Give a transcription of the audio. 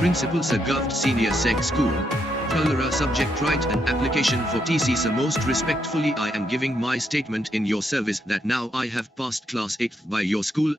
Principal Sir Govt Senior Sec School, Cholera Subject Right and Application for TC Sir, most respectfully I am giving my statement in your service that now I have passed class 8th by your school